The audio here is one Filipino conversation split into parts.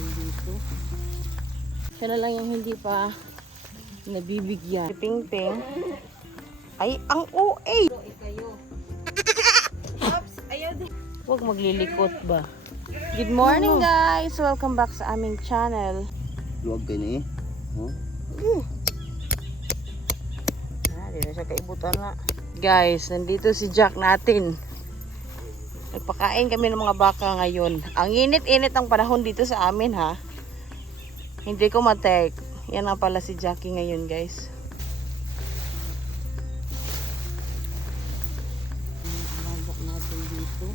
natin dito. Siya na lang yung hindi pa nabibigyan. Si Ping-Ping ay ang OA. Oops, ayaw din. Huwag maglilikot ba? Good morning guys! Welcome back sa aming channel. Luwag kayo na eh. Huh? Di na siya kaibutan na. Guys, nandito si Jack natin. Nagpakain kami ng mga baka ngayon. Ang init-init ang panahon dito sa amin ha. Hindi ko matek. Yan ang pala si Jackie ngayon guys. Alabak natin dito.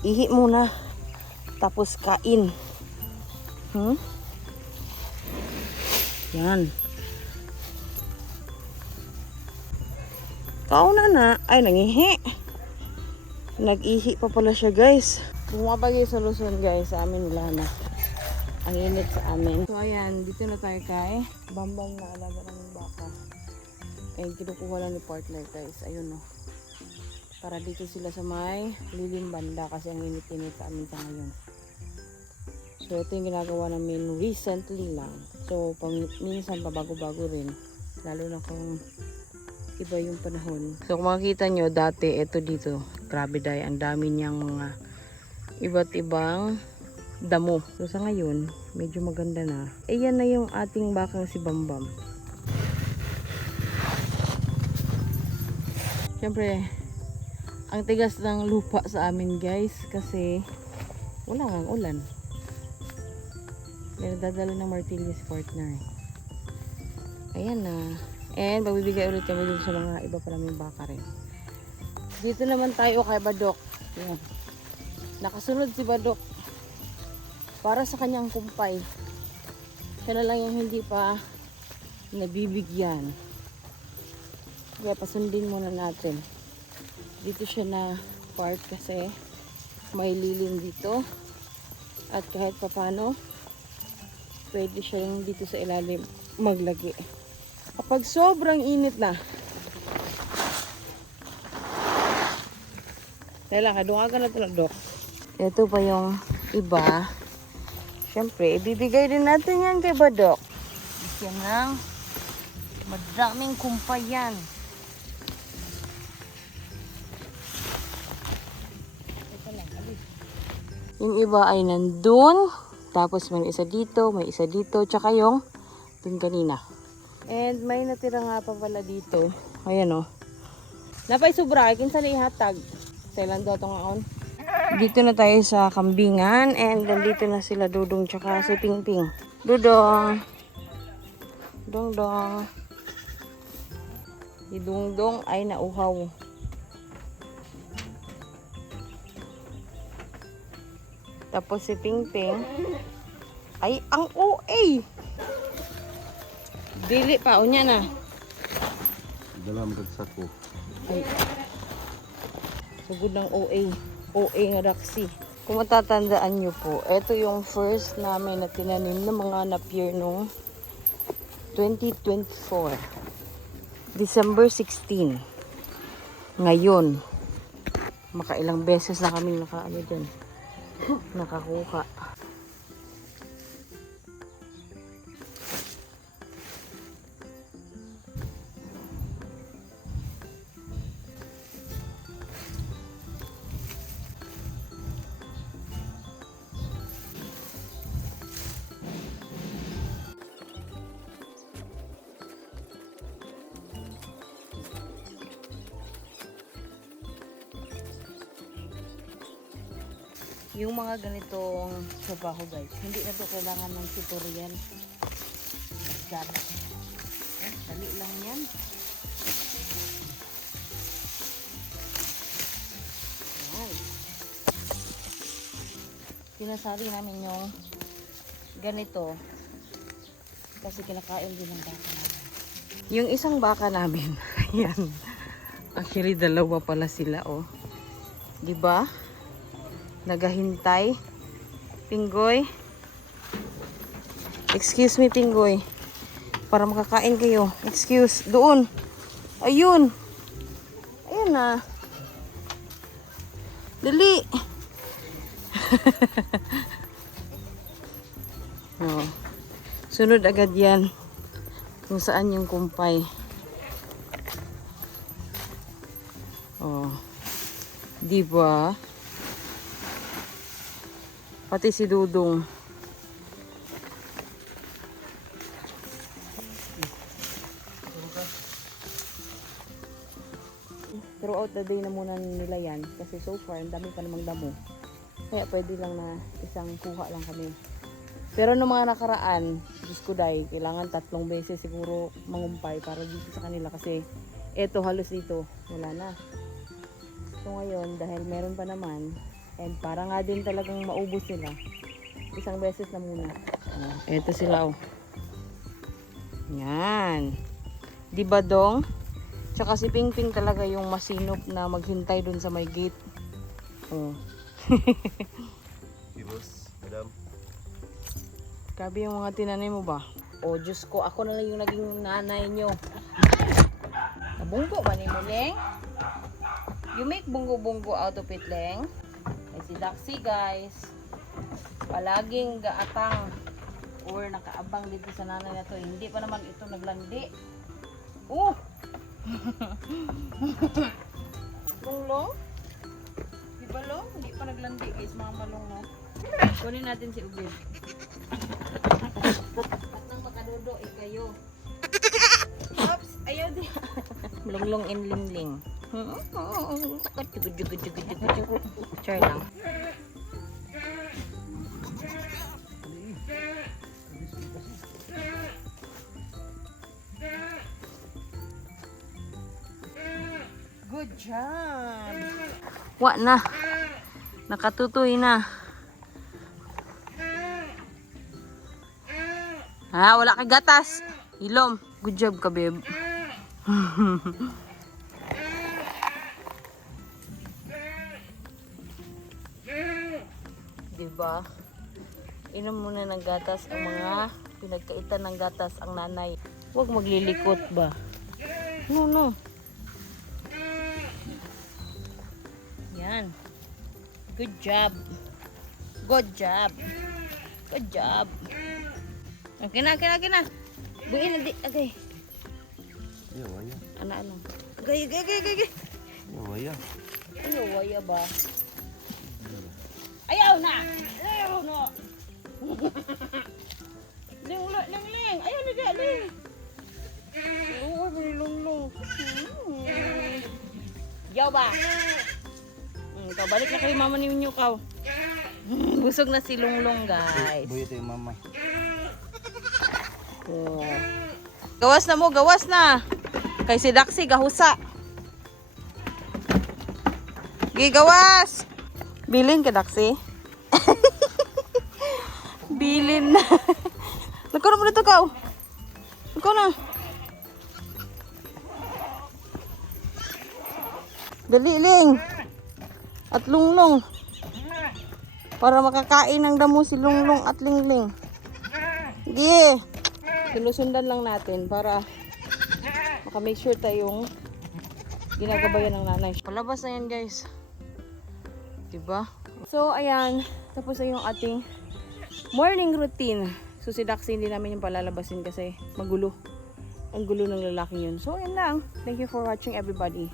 Ihi muna. Tapos kain. Yan. Kauna na. Ay, nangihi. Nag-ihi pa pala siya guys. Bumabagay sa Luzon guys. Sa amin wala na. Ang init sa amin. So ayan, dito na tayo kay Bambang na alaga ng baka. Ayun, kinukuha lang ni partner guys. Ayun no. Para dito sila sa may lilim banda kasi ang init-init sa amin sa ngayon. So ito yung ginagawa namin recently lang. So minsan pabago-bago rin. Lalo na kung iba yung panahon. So kung makikita nyo dati ito dito. Grabe dahil ang dami niyang mga iba't ibang damo. So sa ngayon medyo maganda na. Yan na yung ating bakang si Bambam. Siyempre ang tigas ng lupa sa amin guys kasi wala ngang ulan. Pero dadalo ng martilyo si partner. Ayan na. And magbibigay ulit kami dun sa mga iba pa namin baka rin. Dito naman tayo kay Badok. Ayan. Nakasunod si Badok para sa kanyang kumpay. Siya na lang yung hindi pa nabibigyan. Kaya pasundin muna natin. Dito siya na park kasi may lilim dito. At kahit papano pwede siya yung dito sa ilalim maglagi. Kapag sobrang init na. Kailangan, kadungagan na ito na Dok. Ito pa yung iba. Siyempre, ibibigay din natin yan kay Badok. Bigyan ng madaming kumpay yan. Yung iba ay nandun. Tapos may isa dito, tsaka yung dun kanina. And may natira nga pa pala dito. Ayan o. Napay sobra, kinsa na ihatag. Sailan daw itong aon. Dito na tayo sa kambingan. And nandito na sila Dudong tsaka si Ping-Ping. Dudong. Dong-dong. Si Dong-dong ay nauhaw. Tapos si Ping-Ping ay ang OA. Dili pa, unya na. Dalam kagsako. Ay. Sugod ng OA. OA nga daksi. Kung matatandaan nyo po, ito yung first namin na tinanim ng mga napier noong 2024. December 16. Ngayon, makailang beses na kami nakaano dyan. Nakakuha. Yung mga ganitong trabaho guys, hindi na to kailangan ng tutorial. Dali lang yan. Ayan. Pinasari namin yung ganito kasi kinakain din ng baka namin. Yung isang baka namin, ayan. Actually, dalawa pala sila, oh. Diba? Nagahintay. Pinggoy. Excuse me, Pinggoy. Para makakain kayo. Excuse. Doon. Ayun. Ayun na. Dali. Oh. Sunod agad yan. Kung saan yung kumpay. Oh. Diba? Pati si Dudong. Throughout the day na muna nila yan. Kasi so far, ang dami pa namang damo. Kaya pwede lang na isang kuha lang kami. Pero nung mga nakaraan, Diyos ko day, kailangan 3 beses siguro mangumpay para dito sa kanila. Kasi eto halos dito, wala na. So ngayon, dahil meron pa naman, and para nga din talagang maubos sila, isang beses na muna. Eto sila oh. Yan. Diba dong? Tsaka si Ping Ping talaga yung masinop na maghintay dun sa may gate. Oh. Boss, madam. Grabe yung mga tinanay mo ba? Oh, Diyos ko, ako na lang yung naging nanay nyo. Nabunggo ba ni mo, Leng? You make bunggo-bunggo out of it, Leng? Ay si Daxi, guys. Palaging gaatang or nakaabang dito sa nanay na to. Hindi pa naman ito naglandi. Oh! Lunglong? Di ba long? Hindi pa naglandi, guys, mga malong, no? Kunin natin si Ubid. At nang makadudo, kayo. Oops! Ayaw din. Lunglong and lingling. Takot, jugod. Char lang. Good job! Wa na. Nakatutoy na. Ha, wala kay gatas. Ilom. Good job ka, babe. Diba? Inom muna ng gatas ang mga pinagkaitan ng gatas ang nanay. Huwag maglilikot ba? No. Yan. Good job. Good job. Good job. Okay na. Buin na di. Okay. Ayaw, waya. Ano. Okay. Ayaw, waya. Ano, waya ba? Ayaw na! Ling. Ayaw na dyan, Ling. Oo, bulong. Yaw ba? Ikaw, balik na kayo mama ninyo kaw. Busog na si Lunglong, guys. Buyo ito yung mama. Oh. Gawas na. Kay si Daxi, gahusa. Gigawas! Bilin ka, Daxi? Bilin na. Nagkaroon mo dito, kaw. Ikaw na. Dali, Ling. At Lunglong. Para makakain ng damo si Lunglong at Lingling. Sige. Sinusundan lang natin para makamake sure tayong ginagabayan ng nanay. Palabas na yan, guys. Diba? So, ayan. Tapos na yung ating morning routine. So, si Daxi hindi namin yung palalabasin kasi magulo. Ang gulo ng lalaking yun. So, ayan lang. Thank you for watching, everybody.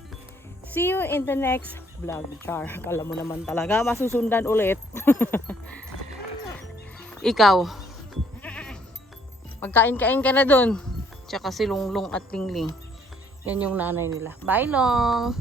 See you in the next vlog. Char. Kala mo naman talaga masusundan ulit. Ikaw. Magkain-kain ka na dun. Tsaka si Lunglong at Lingling. Yan yung nanay nila. Bye, Long!